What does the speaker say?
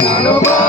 I don't know.